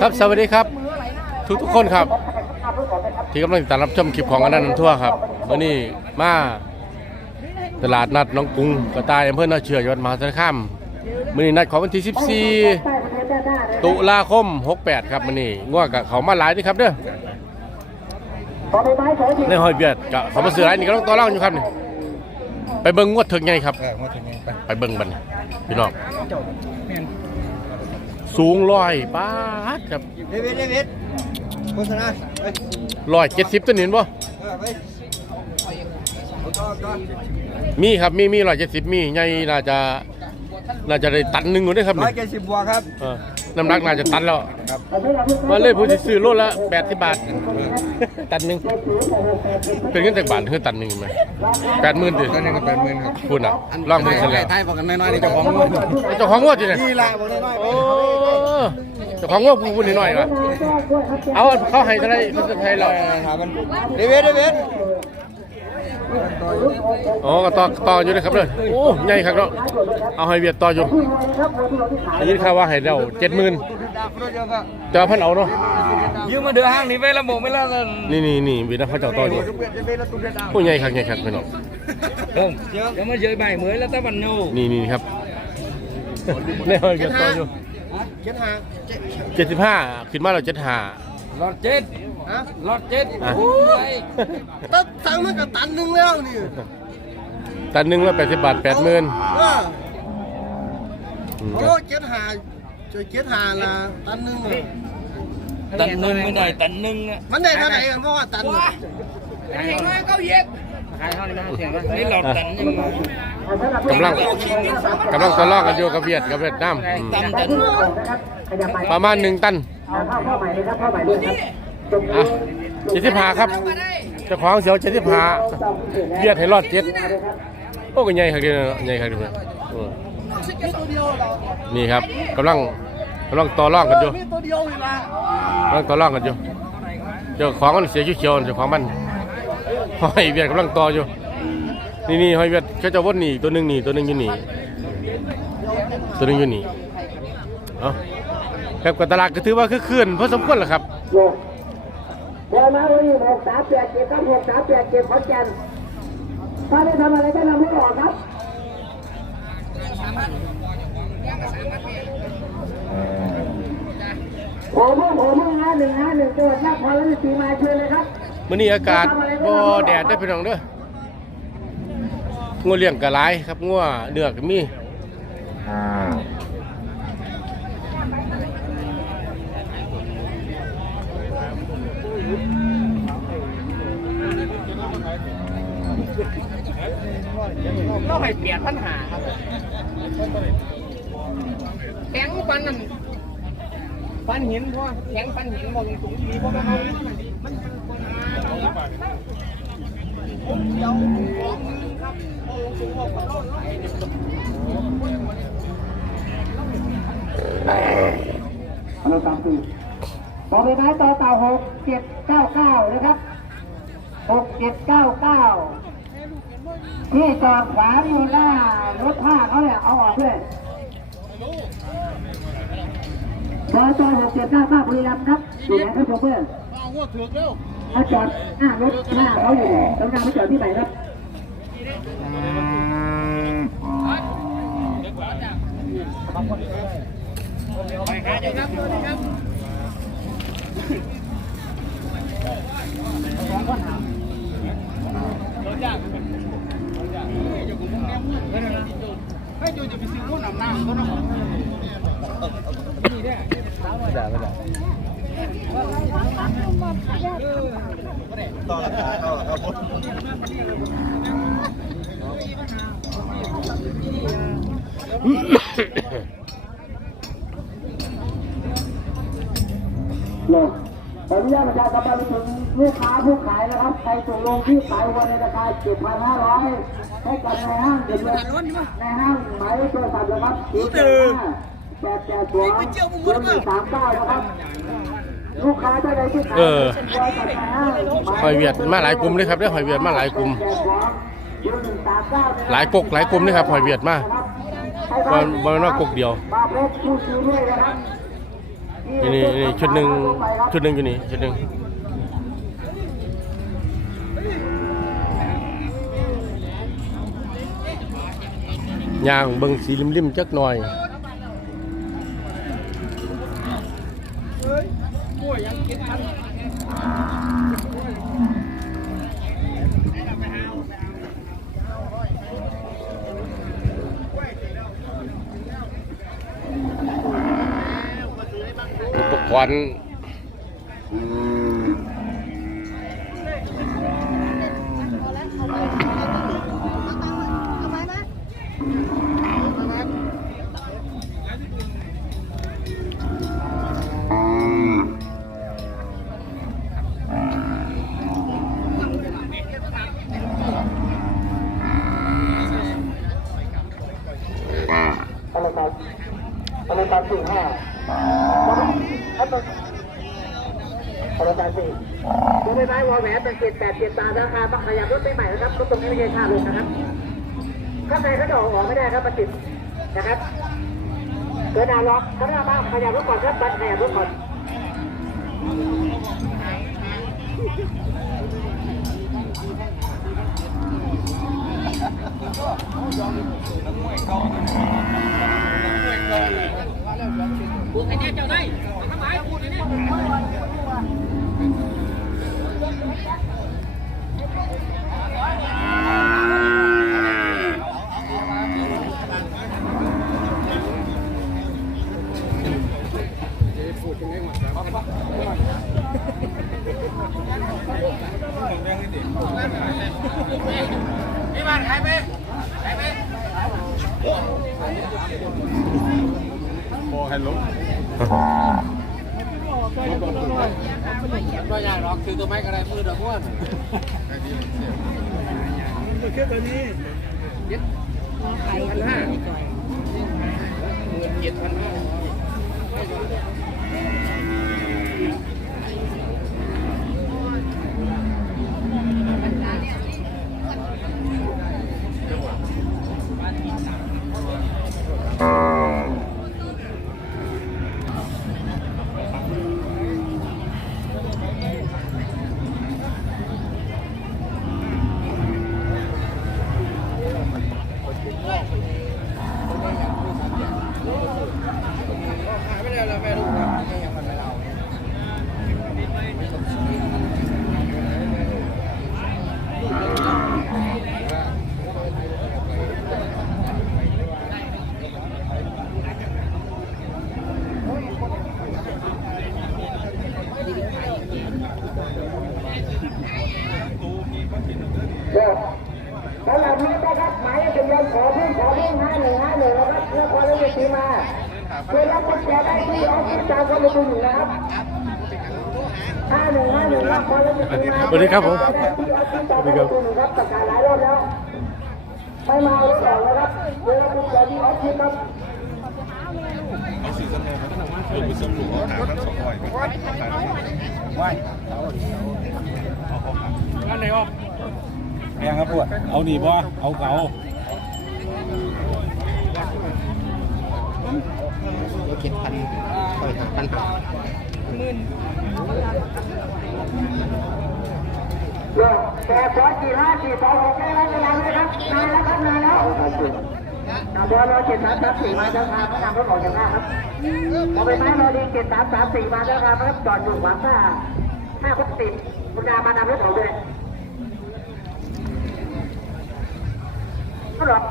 ครับสวัสดีครับ ทุกทุกๆคนครับ ที่กำลังติดตามรับชมคลิปของอนันต์ทั่วครับวันนี้มาตลาดนัดหน้องกรุงกระต่ายอำเภอนาเชือจังหวัดมหาสารคามวันนี้นัดของวันที่ 14 ตุลาคม 68 ครับวันนี้ง่วงกับเขามาหลายนี่ครับเด้อในหอยเบียดกับเขามาซื้อหลายนี่ก็ต้องต่อรองอยู่ครับนี่ไปเบิ่งงวดถึงไงครับเออมาถึงไงไปไปเบิ่งบัดนพี่น้อง สูงร้อยป้าดครับเดวิดเดวิดโฆษณาไปร้อยเจ็ดสิบตัวนี้เห็นบ่เออไปต่อต่อมีครับมีมีร้อยเจ็ดสิบมีใหญ่น่าจะ น่าจะได้ตันหนึ่งอยู่ด้วยครับร้อนี่ยเจ็ดสิบบวกครับเออ น้ำหนักน่าจะตันแล้วครับมาเลยผู้ที่ซื้อโลละแปดสิบบาท ตันหนึ่งเป็นเงินจากบาทคือตันหนึ่งไหมแปดหมื่นดิตอนนี้ก็แปดหมื่นครับคุณอะลองดูกันแล้วไทยบอกกันน้อยๆนี่เจ้าของเงินเจ้าของงวดจีเนี่ยนี่ละบอกน้อยๆโอ้เจ้าของงวดพูดนิดหน่อยว่ะเอาเขาให้เท่าไหรเขาจะให้เราถามมันเดวิดเดวิด อ๋อก็ต่อต่ออยู่นะครับเลยโอ้ใหญ่ครับเนาะเอาให้เวียดต่ออยู่ได้ยินข่าวว่าให้เราเจ็ดหมื่นจะเอาพันเอาเนาะยืมมาเดือห้างนี้ไปละโมงไม่ละกันนี่นี่นี่เวียดนามเขาเจ้าต่ออยู่โอ้ใหญ่ครับใหญ่ครับพี่น้องผมเดี๋ยวมาเจอใบเหมือนแล้วตะวันโนนี่นี่ครับนี่ให้เวียดต่ออยู่เจ็ดห้าเจ็ดสิบห้าขึ้นมาเราเจ็ดห้าหลอดเจ็ด ฮะหลอดเจ็ดอะโอ้ยตัดตังค์มันก็ตันหนึ่งแล้วนี่ตันหนึ่งละแปดสิบบาทแปดหมื่นเออโอ้เจ็ดห้าจะเจ็ดห้าละตันหนึ่งอะตันหนึ่งไม่ได้ตันหนึ่งอะมันได้เท่าไหร่กันเพราะว่าตันหนึ่งนี่หลอดตันยังไงกำลังกำลังต่อรองกันอยู่กับเวียดกับเวียดนามอืมตันตันประมาณหนึ่งตัน อะเจ็ดสิบห้าครับเจ้าของเสียวเจ็ดสิบห้าเวียดให้รอดเจ็ดโอ้ก็ใหญ่ครับเดียวใหญ่ครับเดียวนี่ครับกำลังกำลังต่อร่องกันอยู่มีตัวเดียวอยู่ละกำลังต่อร่องกันอยู่เจ้าของมันเสียเขียวเจ้าของมันหอยเวียดกำลังต่ออยู่นี่นี่หอยเวียดเขาจะวนหนีตัวหนึ่งหนีตัวหนึ่งอยู่หนีตัวหนึ่งอยู่หนีเอ้าครับกับตลาดก็ถือว่าคือคืนพอสมควรแหละครับ เดี๋ยวมาวันนี้หกสามแปดเจ็ดครับหกสามแปดเจ็ดขอนแก่นถ้าได้ทำอะไรก็นำให้ออกครับขอมุ่งขอมุ่งห้าหนึ่งห้าหนึ่งจังหวัดนครราชสีมาเชิญเลยครับมื้อนี้อากาศบ่แดดได้อพี่น้องเด้องัวเลี้ยงก็หลายครับงัวเนือกมี เราให้เปลี่ยนปัญหาครับแข็งปันนั่นปันหินพ่อแข็งปันหินมองสูงดีเพราะมันมันผมเดียวของครับมองสูงมองกระโดดเราตามตีต่อไปไม้ต่อเต่าหกเจ็ดเก้าเก้านะครับหกเจ็ดเก้าเก้า ที่จอดขวางอยู่หน้ารถผ้าเขาเนี่ยเอาออกเลยจอจอหกเจ็ดเก้าเก้าบุรีรัมย์ครับอยู่ไหนครับโชเฟอร์เขาจอดหน้ารถผ้าเขาอยู่ต้องการไปจอดที่ไหนครับ ต่อราคาต่อครับ เลย ขออนุญาตประชาสัมพันธ์ไปถึงลูกค้าผู้ขายนะครับ ใครตกลงที่ขายวันในราคา7,500ให้กับในห้างเดี๋ยวในห้างหมายเลขโทรศัพท์นะครับ0 8 5 8 8 2 0 1 3 9นะครับลูกค้าท่านใดที่ขายเออตัวกับในห้างหอยเวียดมาหลายกลุ่มเลยครับเด้อหอยเวียดมาหลายกลุ่ม0 1 3 9หลายกกหลายกลุ่มเลยครับหอยเวียดมามันมันว่ากกเดียว นะครับนี่นี่นี่ชุดหนึ่งชุดหนึ่งอยู่นี่ชุดหนึ่งย่างเบิ่งสีริมๆจักหน่อย อุป กรณ์บริการสี่ดูไม่ไม้วอลแหวนเป็นเจ็ดแปดเจ็ดตาราคาต้องขยับรถไปใหม่นะครับรถตรงนี้ไม่ใช่ค่าลงนะครับ ข้างในเขาจะออกออกไม่ได้ครับมันติดนะครับเกิดอาล็อกเขาไม่เอามาขยับรถก่อนครับบันขยับรถก่อนพูดไอ้เนี่ยเจ้าได้ ทำไมพูดไอ้เนี่ย ก็ยากหรอกคือตัวไม้กระไรมือดอกม้วน พันห้าเงินเจ็ดพันห้า ไม่ได้แล้วแม่ลูกครับไม่ยังมันไม่เรา สำหรับนี้นะครับหมายเลขทะเบียนขอพึ่งขอพึ่งห้าหนึ่งห้าหนึ่งนะครับนครราชสีมาเวลาคุณแจได้ที่ออฟฟิศจากคนละตัวหนึ่งนะครับห้าหนึ่งห้าหนึ่งนครราช สีมาสวัสดีครับผมที่ออฟฟิศจากคนละตัวหนึ่งครับประกาศหลายรอบแล้วไม่มาเอารถออกนะครับเวลาคุณแจที่ออฟฟิศครับอันไหนวะแพงครับพวกเอาหนีบ่เอาเก่าเจ็ดพันปล่อยหาพันห้า แต่ขอสี่ห้าสี่สองหกได้รับเวลาไหมครับนานแล้วครับนานแล้วเบอร์รอเจ็ดสามสามสี่มาเจ้าค่ะพระนำรถออกจากหน้าครับพอาไปไม้รอดีเจ็ดสามสามสี่มาเจ้าค่ะครับจอดอยู่ขวางหน้าห้าคุกติดคุณยามานำรถออกด้วยก็หรอก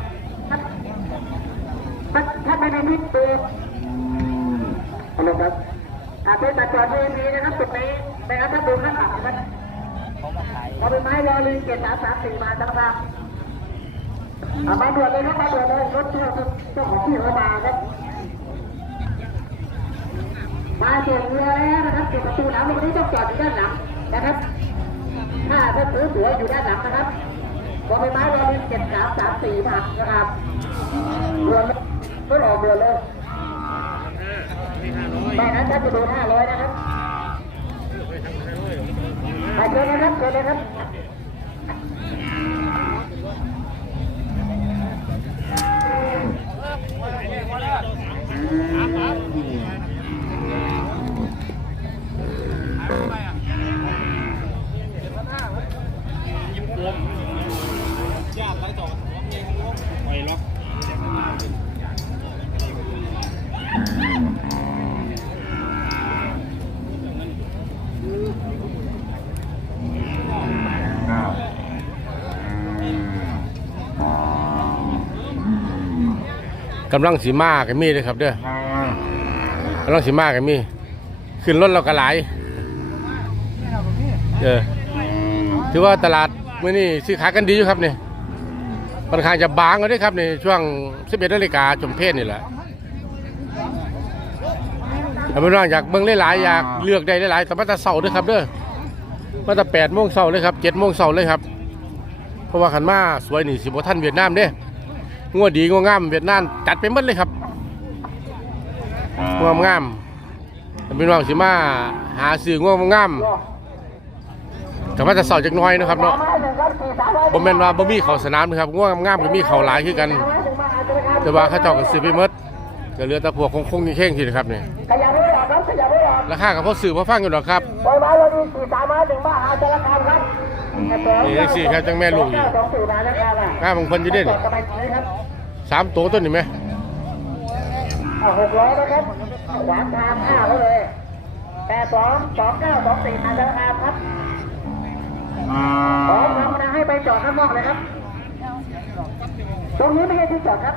ท่านท่านไม่ได้มิดตัวฮัลโหลครับอาเป็นตัดจอดดีดีนะครับจุดนี้ไปครับท่าดูข้างหลังนะครับ พอเป็นไม้รอลิงเจ็ดสามสามสี่มาจังครับเอามาด่วนเลยครับมาด่วนเลยรถเจ้าเจ้าของที่เขามาครับ มาส่งเรือแล้วนะครับเก็บประตูหลังวันนี้ต้องจอดอยู่ด้านหลังนะครับ ถ้าถ้าซื้อตั๋วอยู่ด้านหลังนะครับพอเป็นไม้รอลิงเจ็ดสามสามสี่มานะครับด่วนเลยไม่รอด่วนเลยไม่นั้นท่านจะโดนห้าร้อยนะครับ ไปเชิญเลยครับเชิญเครับำลังสีมากันมีเลยครับเด้อกำลังสีมากันมี ขึ้นรถเราก็หลายเออถือว่าตลาดมื้อนี้ซื้อขายกันดีอยู่ครับนี่ค่อนข้างจะบางก็ได้ครับนี่ช่วง 11นาฬิกาจมเพศนี่แหละถ้าเป็นว่าอยากเบิ่งหลายๆอยากเลือกได้หลายๆแต่มาแต่เสาร์ด้วยครับเด้อมาแต่8โมงเช้าเลยครับ7โมงเช้าเลยครับ เพราะว่าขันมาสวยนี่สิบ่ทันเวียดนามเด้ งัวดีงัวงามเวียดนามจัดไปหมดเลยครับงัวงามแต่เป็นว่าสิมาหาซื้องัวงามแต่ว่าจะเสาจักหน้อยนะครับเนาะบ่แม่นว่าบ่มีเขาสนามนะครับงัวงามๆก็มีเขาหลายคือกัน แต่ว่าเขาเจ้าก็ซื้อไปหมดก็เหลือแต่พวกคงๆเข่งๆสินะครับนี่ขยับไม่ออกครับขยับไม่ออกราคาก็พอซื้อพอฟังอยู่หรอกครับ บอยไม้วันนี้สี่สามมาถึงมหาสารคามครับนี่จังซี่ครับจังแม่ลูกอีกสองสี่มาแล้วครับอะงามบางคนอยู่เด้ต่นี่อกันไปเลยครับสามตัวต้นนี่ไหมอะหกร้อยนะครับหวานทานห้าแล้วเลยแปดสองสองเก้าสองสี่มาสารคามครับขอความกรุณาให้ไปจอดข้างนอกเลยครับ ตรงนี้ไม่ใช่ที่จอดครับ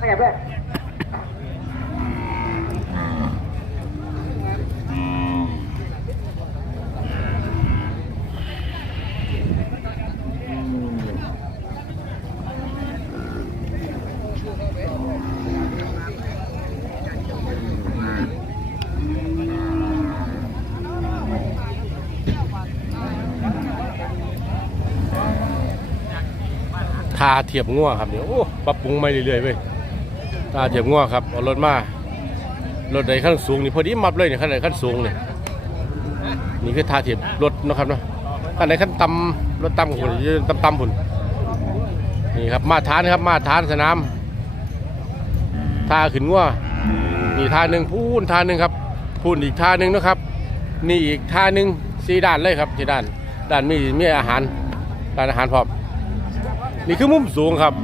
ขยับด้วย ทาเทียบงัวครับเดี๋ยวโอ้ปรับปรุงไม่เรื่อยๆเว้ยทาเทียบงัวครับเอารถมารถใดขั้นสูงนี่พอดีมับเลยเนี่ยขั้นใดขั้นสูงเนี่ยนี่คือทาเทียบรถนะครับเนาะขั้นใดขั้นต่ำรถต่ำหุ่นต่ำต่ำหุ่นนี่ครับมาตรฐานครับมาตรฐานสนามทาขึ้นงัวนี่ทาหนึ่งพูนทาหนึ่งครับพูนอีกทาหนึ่งนะครับ นี่อีกทาหนึ่งสี่ด้านเลยครับสี่ด้านด้านมีมีอาหารด้านอาหารพร้อม นี่คือมุมสูงครับ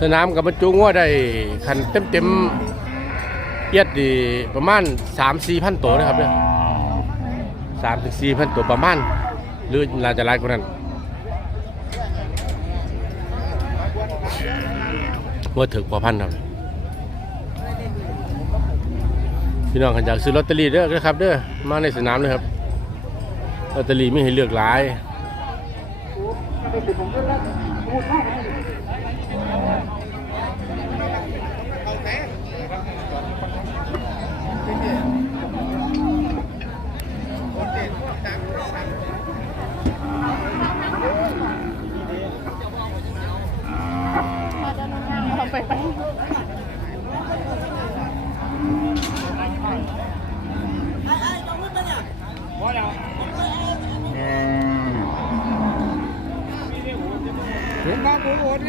สนามกับบรรจุงัวได้คันเต็มเต็มเอียดดีประมาณ3 4พันตัวนะครับเนี่ยสามถึงสี่พันตัวประมาณหรือน่าจะหลายกว่านั้นว่าถึงกว่าพันครับพี่น้องขันอยากซื้อลอตเตอรี่เด้อนะครับเด้อมาในสนามเลยครับลอตเตอรี่ไม่ให้เลือกหลาย ไปติดผมเ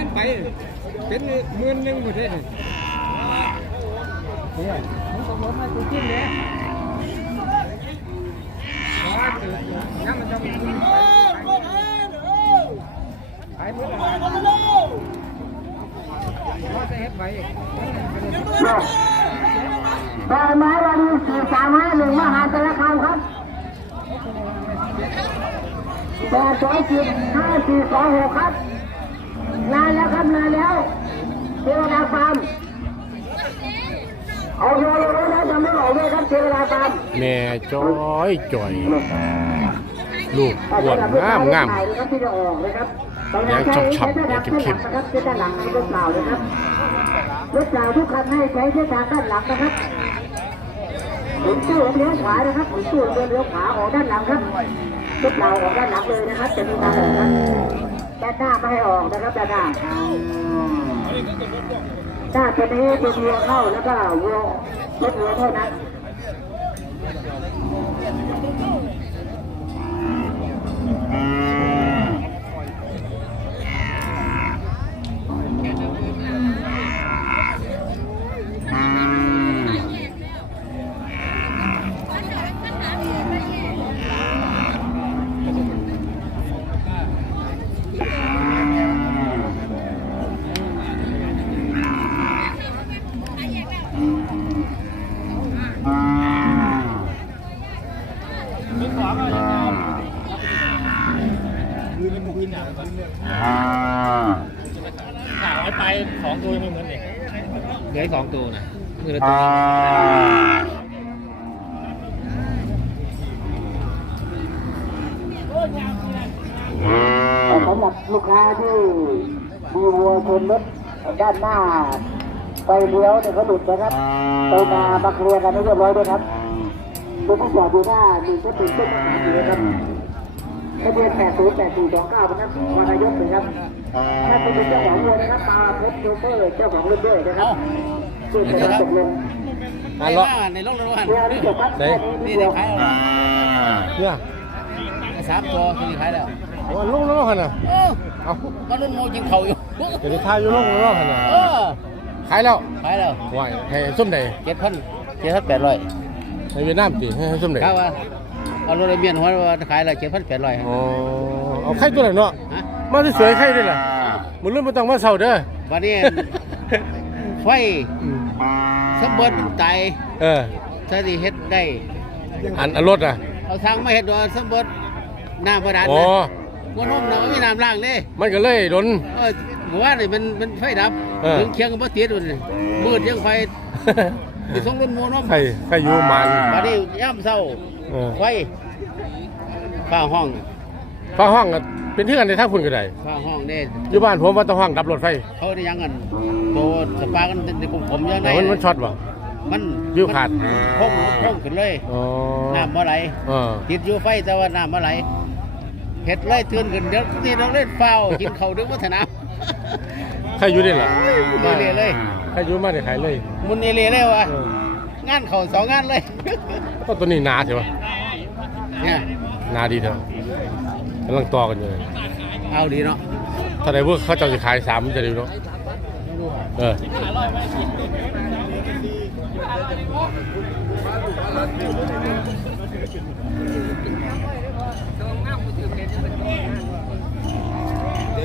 ว่าผมโอนเงินไป เป็นหมื่นหนึ่งประเทศเนี่ยมันก็บอกให้กูกินเลยยังมันจะมีขายเมื่อไหร่ว่าจะเฮ็ดไว้บอยไม้วันสี่สามห้าหนึ่งมหาสารคามครับแปดสองสิบห้าสี่สองหกครับ นานแล้วครับนานแล้วเทวดาฟาร์มเอาโยนเลยนะทำไม่ไหวเลยครับเสียเวลาตามแม่จ้อยจ่อย ลูกอ้วนงามงามครับที่จะออกนะครับยังฉ่ำๆยังเข้มๆนะครับเส้นด้านหลังรถเปล่านะครับรถเปล่าทุกคันให้ใช้เส้นทางด้านหลังนะครับหมุนตู้เลี้ยวขวานะครับหมุนตู้เลี้ยวขวาออกด้านหลังครับรถเปล่าออกด้านหลังเลยนะครับจะมีทางออกนะ ด้านหน้าไม่ให้ออกนะครับด้านหน้าหน้าตัวนี้เป็นวัวเข้าแล้วก็วัวรถวัวเท่านั้นเอาไปสองตัวยังไม่เหมือนเด็ก เหลือสองตัวนะมือละตัว สำหรับลูกค้าที่มีวัวชนรถด้านหน้าไฟเลี้ยวเนี่ยเขาหลุดนะครับไปมามาเคลียร์กันให้เรียบร้อยด้วยครับรถที่จอดอยู่หน้ามีเส้นเป็นเส้นทางอยู่นะครับทะเบียน808429นะครับวานายกนะครับถ้าเป็นเจ้าของวัวนะครับมาพบโชเฟอร์เจ้าของรถด้วยนะครับซึ่งเป็นตกลงอันละในโลกนั้นวันเรือที่จบครับไหนนี่ได้ขายแล้วเนี่ยสามตัวที่ขายแล้ว เอาอันลูกแล้วขนาดเออเอาก็รุ่นโมจิงเขาอยู่เดี๋ยวทายอยู่ลูกแล้วขนาดเออขายแล้วขายแล้วไหวให้ส้มใดเจ็ดพันเจ็ดพันแปดร้อยให้เวียดนามตีให้ส้มใดครับว่าเอารถเมียนหัวว่าขายแล้วเจ็ดพันแปดร้อยอ๋อเอาไข่ตัวไหนเนาะฮะมาสวยๆไข่ด้วยล่ะมึงเริ่มมาต้องมาเศร้าเด้อวันนี้ไฟอืมสมบูรณ์ตายเออถ้าที่เฮ็ดได้อันอันรถอะเอาทางมาเฮ็ดว่าสมบูรณ์น้ำบาดาลอ๋อนะ บ่นุ่มนะไม่มีน้ำล้างเลยมันก็เลยโดน เออผมว่านี่มันมันไฟดับเออ ถึงเคียงก็บ่ติดเลยมืดยังไฟไปส่งรถหมูน้อมไข่ไข่อยู่มันบัดนี้ยามเช้าเออไฟฟ้าห้องฟ้าห้องก็เป็นที่กันในทางพุ่นก็ได้ฟ้าห้องเด้อยู่บ้านผมว่าต้องห้องดับรถไฟเขาได้ยังกันโตสปากันในกลุ่มผมยังแต่ได้มันมันช็อตบ่ มันวิวขาดพุ่งพุ่งขึ้นเลย อ๋อน้ำบ่ไหลเออติดอยู่ไฟแต่ว่าน้ำบ่ไหล เฮ็ดเลยเตือนขึ้นเดี๋ยวนี่เราเล่นเฝ้ากินข้าวดึกวัฒนาใครอยู่นี่ล่ะมุนเอเล่เลยใครอยู่มาได้ขายเลยมุนเอเล่เลยว่ะเอองานเขาสองงานเลยก็ตัวนี้หนาเถอะวะเนี่ยหนาดีเถอะกำลังต่อกันอยู่เลยเอาดีเนาะถ้าได้พวกเขาเจะจะขายสามมันจะดีเนาะเออ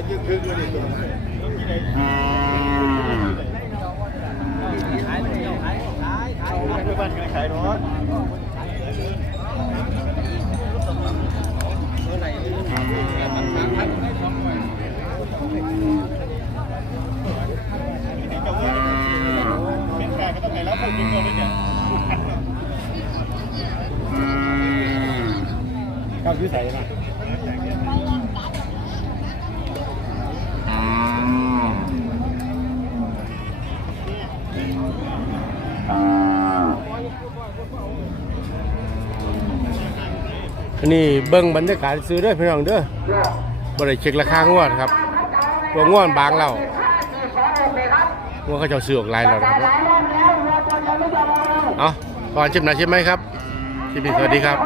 กับยุ้ย นนี้เบิ้งบรรยากาศซื้อด้อพี่น้องเด้อบริเช็คราคางวดครับตัวงวดบางเราวงวดเขาจะซื้อออกไลน์เราครับเอาก่อนชิมน่อยชิมไหมครับชิมอีกสวัสดีครับ